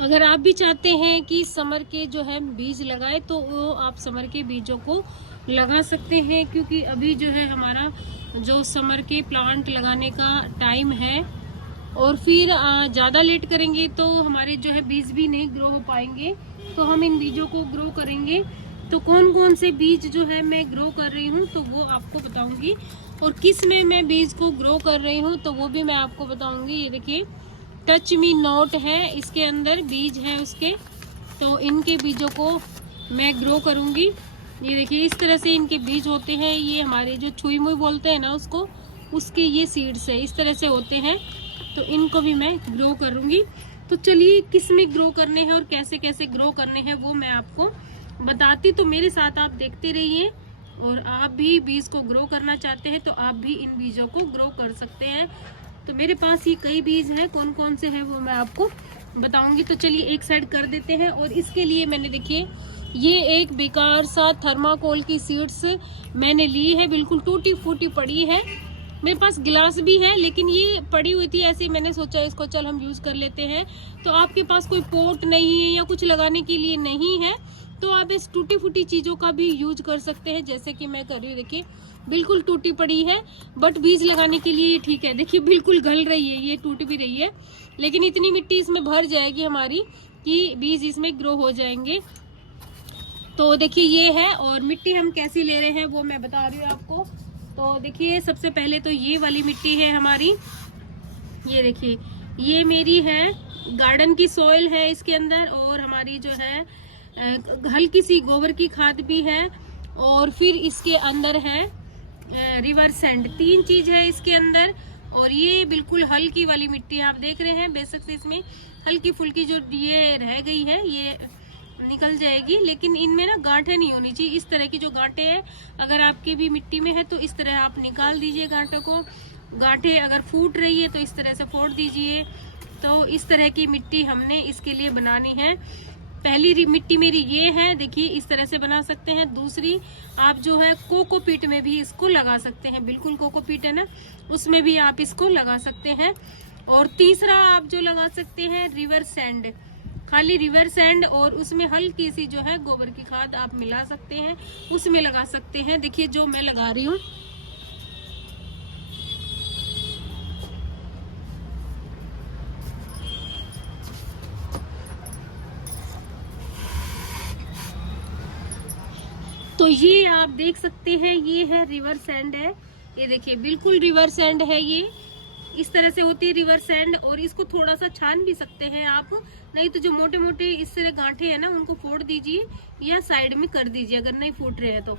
अगर आप भी चाहते हैं कि समर के जो है बीज लगाए तो वो आप समर के बीजों को लगा सकते हैं, क्योंकि अभी जो है हमारा जो समर के प्लांट लगाने का टाइम है। और फिर ज़्यादा लेट करेंगे तो हमारे जो है बीज भी नहीं ग्रो हो पाएंगे। तो हम इन बीजों को ग्रो करेंगे। तो कौन कौन से बीज जो है मैं ग्रो कर रही हूँ तो वो आपको बताऊंगी, और किस में मैं बीज को ग्रो कर रही हूँ तो वो भी मैं आपको बताऊंगी। ये देखिए टच मी नॉट है, इसके अंदर बीज है उसके, तो इनके बीजों को मैं ग्रो करूंगी। ये देखिए इस तरह से इनके बीज होते हैं। ये हमारे जो छुई मुई बोलते हैं ना उसको, उसके ये सीड्स है, इस तरह से होते हैं। तो इनको भी मैं ग्रो करूंगी। तो चलिए किस में ग्रो करने हैं और कैसे कैसे ग्रो करने हैं वो मैं आपको बताती। तो मेरे साथ आप देखते रहिए। और आप भी बीज को ग्रो करना चाहते हैं तो आप भी इन बीजों को ग्रो कर सकते हैं। तो मेरे पास ये कई बीज हैं, कौन कौन से हैं वो मैं आपको बताऊंगी। तो चलिए एक साइड कर देते हैं। और इसके लिए मैंने देखिए ये एक बेकार सा थर्माकोल की सीड्स मैंने ली है, बिल्कुल टूटी फूटी पड़ी है। मेरे पास गिलास भी है लेकिन ये पड़ी हुई थी ऐसे, मैंने सोचा इसको चल हम यूज कर लेते हैं। तो आपके पास कोई पोट नहीं है या कुछ लगाने के लिए नहीं है तो आप इस टूटी फूटी चीजों का भी यूज कर सकते हैं, जैसे कि मैं कर रही हूँ। देखिए बिल्कुल टूटी पड़ी है, बट बीज लगाने के लिए ये ठीक है। देखिए बिल्कुल गल रही है, ये टूट भी रही है, लेकिन इतनी मिट्टी इसमें भर जाएगी हमारी कि बीज इसमें ग्रो हो जाएंगे। तो देखिए ये है। और मिट्टी हम कैसी ले रहे हैं वो मैं बता रही हूँ आपको। तो देखिए सबसे पहले तो ये वाली मिट्टी है हमारी। ये देखिए ये मेरी है गार्डन की सॉइल है इसके अंदर, और हमारी जो है हल्की सी गोबर की खाद भी है, और फिर इसके अंदर है रिवर सैंड। 3 चीज है इसके अंदर। और ये बिल्कुल हल्की वाली मिट्टी आप देख रहे हैं, बेशक से इसमें हल्की फुल्की जो ये रह गई है ये निकल जाएगी, लेकिन इनमें ना गांठें नहीं होनी चाहिए। इस तरह की जो गांठें हैं अगर आपकी भी मिट्टी में है तो इस तरह आप निकाल दीजिए गांठों को। गांठें अगर फूट रही है तो इस तरह से फोड़ दीजिए। तो इस तरह की मिट्टी हमने इसके लिए बनानी है। पहली मिट्टी मेरी ये है, देखिए इस तरह से बना सकते हैं। दूसरी आप जो है कोकोपीट में भी इसको लगा सकते हैं, बिल्कुल कोकोपीट है ना उसमें भी आप इसको लगा सकते हैं। और तीसरा आप जो लगा सकते हैं रिवर सैंड, खाली रिवर सैंड, और उसमें हल्की सी जो है गोबर की खाद आप मिला सकते हैं, उसमें लगा सकते हैं। देखिए जो मैं लगा रही हूँ, तो ये आप देख सकते हैं ये है रिवर सैंड है। ये देखिए बिल्कुल रिवर सैंड है, ये इस तरह से होती है रिवर सैंड। और इसको थोड़ा सा छान भी सकते हैं आप, नहीं तो जो मोटे मोटे इस तरह गांठे हैं ना उनको फोड़ दीजिए या साइड में कर दीजिए, अगर नहीं फूट रहे हैं तो,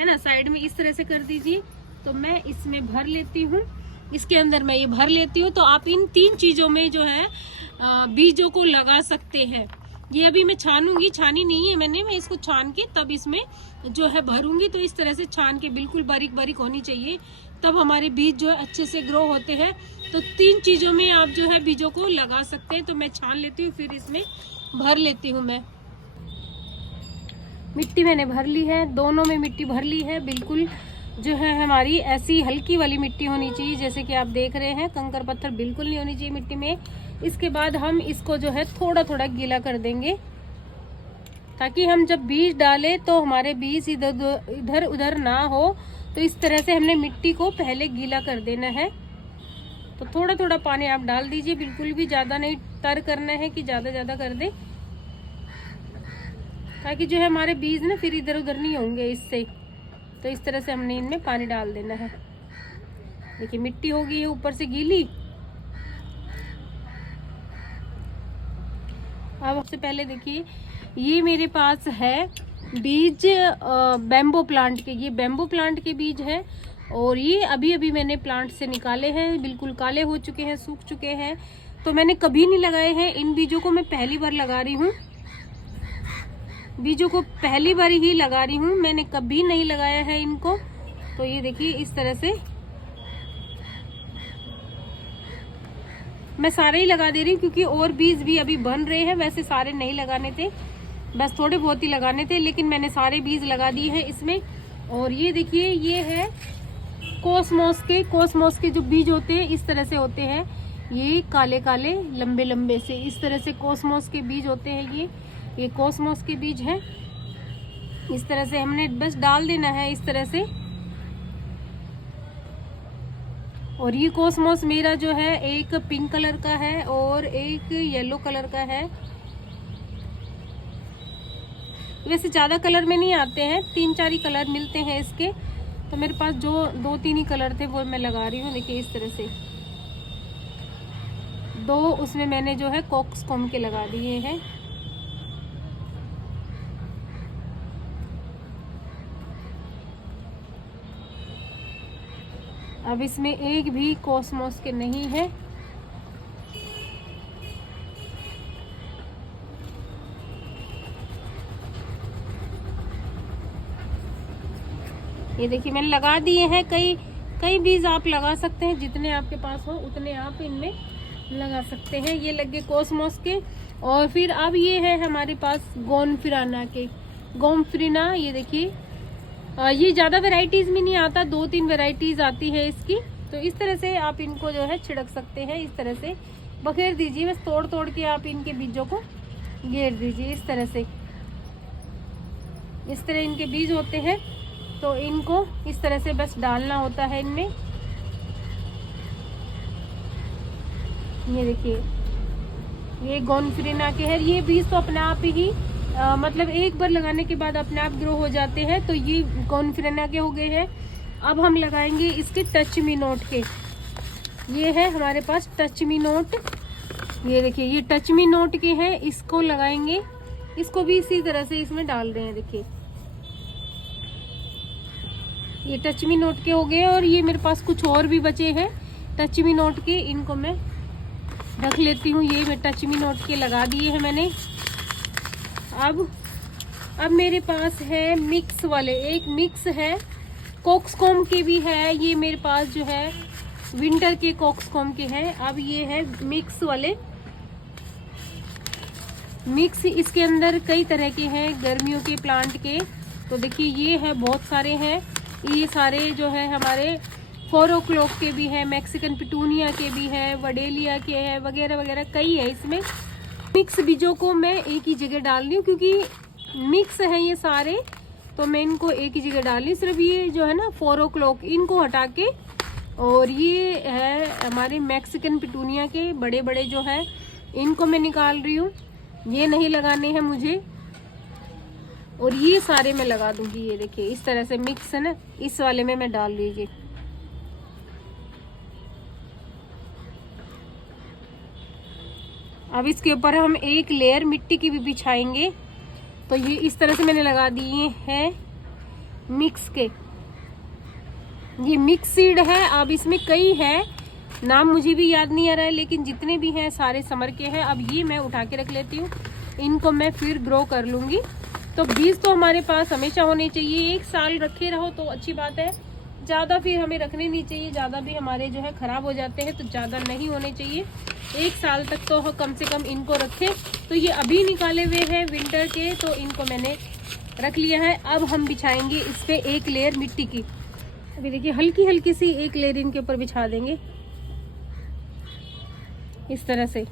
है ना, साइड में इस तरह से कर दीजिए। तो मैं इसमें भर लेती हूँ, इसके अंदर मैं ये भर लेती हूँ। तो आप इन 3 चीजों में जो है बीजों को लगा सकते हैं। ये अभी मैं छानूंगी, छानी नहीं है मैंने, मैं इसको छान के तब इसमें जो है भरूंगी। तो इस तरह से छान के बिल्कुल बारीक बारीक होनी चाहिए, तब हमारे बीज जो है अच्छे से ग्रो होते हैं। तो 3 चीजों में आप जो है बीजों को लगा सकते हैं। तो मैं छान लेती हूँ फिर इसमें भर लेती हूँ। मैं मिट्टी मैंने भर ली है, दोनों में मिट्टी भर ली है। बिल्कुल जो है हमारी ऐसी हल्की वाली मिट्टी होनी चाहिए, जैसे कि आप देख रहे हैं, कंकर पत्थर बिल्कुल नहीं होनी चाहिए मिट्टी में। इसके बाद हम इसको जो है थोड़ा थोड़ा गीला कर देंगे, ताकि हम जब बीज डालें तो हमारे बीज इधर उधर ना हो। तो इस तरह से हमने मिट्टी को पहले गीला कर देना है। तो थोड़ा थोड़ा पानी आप डाल दीजिए, बिल्कुल भी ज्यादा नहीं तर करना है कि ज्यादा कर दे, ताकि जो है हमारे बीज ना फिर इधर उधर नहीं होंगे इससे। तो इस तरह से हमने इनमें पानी डाल देना है। देखिए मिट्टी होगी ये ऊपर से गीली। अब सबसे पहले देखिए ये मेरे पास है बीज बैम्बो प्लांट के, ये बैम्बो प्लांट के बीज है। और ये अभी अभी मैंने प्लांट से निकाले हैं, बिल्कुल काले हो चुके हैं, सूख चुके हैं। तो मैंने कभी नहीं लगाए हैं इन बीजों को, मैं पहली बार लगा रही हूँ। बीजों को पहली बार ही लगा रही हूँ, मैंने कभी नहीं लगाया है इनको। तो ये देखिए इस तरह से मैं सारे ही लगा दे रही हूँ, क्योंकि और बीज भी अभी बन रहे हैं। वैसे सारे नहीं लगाने थे, बस थोड़े बहुत ही लगाने थे, लेकिन मैंने सारे बीज लगा दिए हैं इसमें। और ये देखिए ये है कोसमोस के जो बीज होते हैं इस तरह से होते हैं। ये काले काले लंबे लंबे से इस तरह से कॉस्मोस के बीज होते हैं। ये कॉस्मोस के बीज हैं। इस तरह से हमने बस डाल देना है इस तरह से। और ये कॉस्मोस मेरा जो है एक पिंक कलर का है और एक येलो कलर का है। वैसे ज्यादा कलर में नहीं आते हैं, 3-4 ही कलर मिलते हैं इसके। तो मेरे पास जो 2-3 ही कलर थे वो मैं लगा रही हूँ। देखिए इस तरह से 2 उसमें मैंने जो है कॉक्सकॉम के लगा दिए हैं। अब इसमें एक भी कॉस्मोस के नहीं है। ये देखिए मैंने लगा दिए हैं। कई बीज आप लगा सकते हैं, जितने आपके पास हो उतने आप इनमें लगा सकते हैं। ये लगे कॉस्मोस के। और फिर अब ये है हमारे पास गोनफिराना के। गोनफिराना ये देखिए, ये ज़्यादा वैरायटीज़ में नहीं आता, 2-3 वैरायटीज़ आती है इसकी। तो इस तरह से आप इनको जो है छिड़क सकते हैं। इस तरह से बखेर दीजिए, बस तोड़ तोड़ के आप इनके बीजों को घेर दीजिए इस तरह से। इस तरह इनके बीज होते हैं, तो इनको इस तरह से बस डालना होता है इनमें। ये देखिए ये गोनफिराना के हैं। ये बीज तो अपने आप ही मतलब एक बार लगाने के बाद अपने आप ग्रो हो जाते हैं। तो ये गोनफिराना के हो गए हैं। अब हम लगाएंगे इसके टच मी नोट के। ये है हमारे पास टच मी नोट। ये देखिए ये टच मी नोट के हैं, इसको लगाएंगे। इसको भी इसी तरह से इसमें डाल रहे हैं। देखिए ये टच मी नोट के हो गए। और ये मेरे पास कुछ और भी बचे हैं टच मी नोट के, इनको मैं रख लेती हूँ। ये मैं टच मी नोट के लगा दिए हैं मैंने। अब मेरे पास है मिक्स वाले। एक मिक्स है, कॉक्सकॉम के भी है। ये मेरे पास जो है विंटर के कॉक्सकॉम के हैं। अब ये है मिक्स वाले। मिक्स इसके अंदर कई तरह के हैं गर्मियों के प्लांट के। तो देखिए ये है, बहुत सारे हैं। ये सारे जो है हमारे 4 o'clock के भी है, मैक्सिकन पिटूनिया के भी है, वडेलिया के है, वगैरह वगैरह कई है इसमें। मिक्स बीजों को मैं एक ही जगह डाल रही हूँ क्योंकि मिक्स है ये सारे, तो मैं इनको एक ही जगह डाल रही हूँ। सिर्फ ये जो है ना 4 o'clock इनको हटा के, और ये है हमारे मैक्सिकन पिटूनिया के बड़े बड़े जो है, इनको मैं निकाल रही हूँ। ये नहीं लगाने हैं मुझे, और ये सारे मैं लगा दूंगी। ये देखिए इस तरह से मिक्स है ना, इस वाले में मैं डाल लीजिए। अब इसके ऊपर हम एक लेयर मिट्टी की भी बिछाएंगे। तो ये इस तरह से मैंने लगा दिए हैं मिक्स के। ये मिक्स सीड है। अब इसमें कई है, नाम मुझे भी याद नहीं आ रहा है, लेकिन जितने भी हैं सारे समर के हैं। अब ये मैं उठा के रख लेती हूँ, इनको मैं फिर ग्रो कर लूँगी। तो बीज तो हमारे पास हमेशा होने चाहिए। 1 साल रखे रहो तो अच्छी बात है, ज़्यादा फिर हमें रखने नहीं चाहिए। ज़्यादा भी हमारे जो है ख़राब हो जाते हैं, तो ज़्यादा नहीं होने चाहिए। 1 साल तक तो कम से कम इनको रखें। तो ये अभी निकाले हुए हैं विंटर के, तो इनको मैंने रख लिया है। अब हम बिछाएंगे इस पर एक लेयर मिट्टी की। अभी देखिए हल्की हल्की सी एक लेयर इनके ऊपर बिछा देंगे इस तरह से।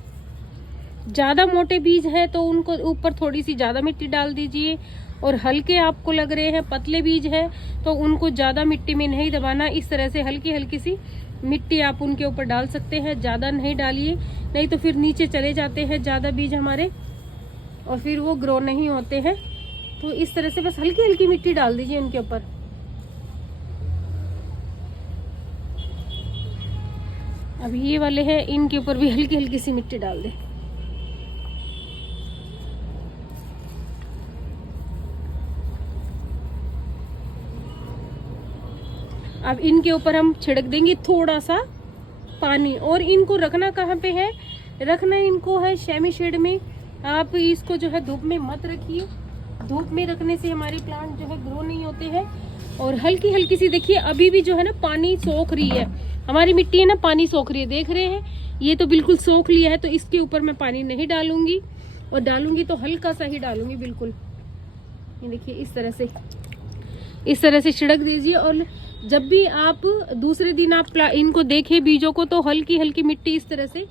ज़्यादा मोटे बीज है तो उनको ऊपर थोड़ी सी ज़्यादा मिट्टी डाल दीजिए, और हल्के आपको लग रहे हैं पतले बीज है तो उनको ज़्यादा मिट्टी में नहीं दबाना। इस तरह से हल्की हल्की सी मिट्टी आप उनके ऊपर डाल सकते हैं, ज़्यादा नहीं डालिए, नहीं तो फिर नीचे चले जाते हैं ज़्यादा बीज हमारे, और फिर वो ग्रो नहीं होते हैं। तो इस तरह से बस हल्की हल्की मिट्टी डाल दीजिए इनके ऊपर। अब ये वाले हैं, इनके ऊपर भी हल्की हल्की सी मिट्टी डाल दें। अब इनके ऊपर हम छिड़क देंगे थोड़ा सा पानी। और इनको रखना कहाँ पे है, रखना इनको है शेमी शेड में। आप इसको जो है धूप में मत रखिए, धूप में रखने से हमारे प्लांट जो है ग्रो नहीं होते हैं। और हल्की हल्की सी देखिए अभी भी जो है ना पानी सोख रही है, हमारी मिट्टी है ना पानी सोख रही है, देख रहे हैं ये तो बिल्कुल सोख लिया है। तो इसके ऊपर मैं पानी नहीं डालूंगी, और डालूंगी तो हल्का सा ही डालूंगी बिल्कुल। ये देखिए इस तरह से छिड़क दीजिए। और जब भी आप दूसरे दिन आप इनको देखें बीजों को, तो हल्की हल्की मिट्टी इस तरह से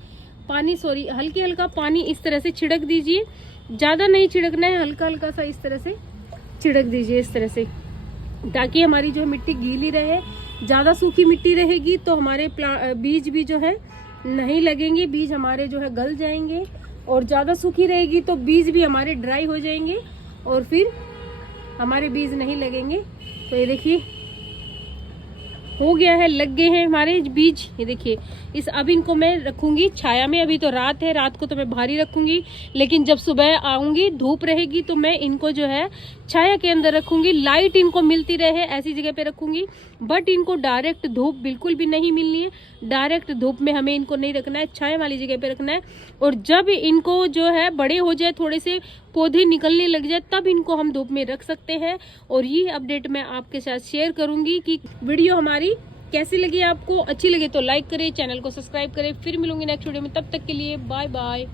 हल्की हल्का पानी इस तरह से छिड़क दीजिए। ज़्यादा नहीं छिड़कना है, हल्का हल्का सा इस तरह से छिड़क दीजिए इस तरह से, ताकि हमारी जो मिट्टी गीली रहे। ज़्यादा सूखी मिट्टी रहेगी तो हमारे बीज भी जो है नहीं लगेंगे, बीज हमारे जो है गल जाएंगे। और ज़्यादा सूखी रहेगी तो बीज भी हमारे ड्राई हो जाएंगे और फिर हमारे बीज नहीं लगेंगे। तो ये देखिए हो गया है, लग गए हैं हमारे बीज। ये देखिए अब इनको मैं रखूंगी छाया में। अभी तो रात है, रात को तो मैं बाहर ही रखूंगी, लेकिन जब सुबह आऊंगी धूप रहेगी तो मैं इनको जो है छाया के अंदर रखूंगी। लाइट इनको मिलती रहे ऐसी जगह पे रखूंगी, बट इनको डायरेक्ट धूप बिल्कुल भी नहीं मिलनी है। डायरेक्ट धूप में हमें इनको नहीं रखना है, छाया वाली जगह पे रखना है। और जब इनको जो है बड़े हो जाए, थोड़े से पौधे निकलने लग जाए, तब इनको हम धूप में रख सकते हैं। और ये अपडेट मैं आपके साथ शेयर करूंगी कि वीडियो हमारी कैसी लगी आपको। अच्छी लगे तो लाइक करें, चैनल को सब्सक्राइब करें। फिर मिलूंगी नेक्स्ट वीडियो में, तब तक के लिए बाय बाय।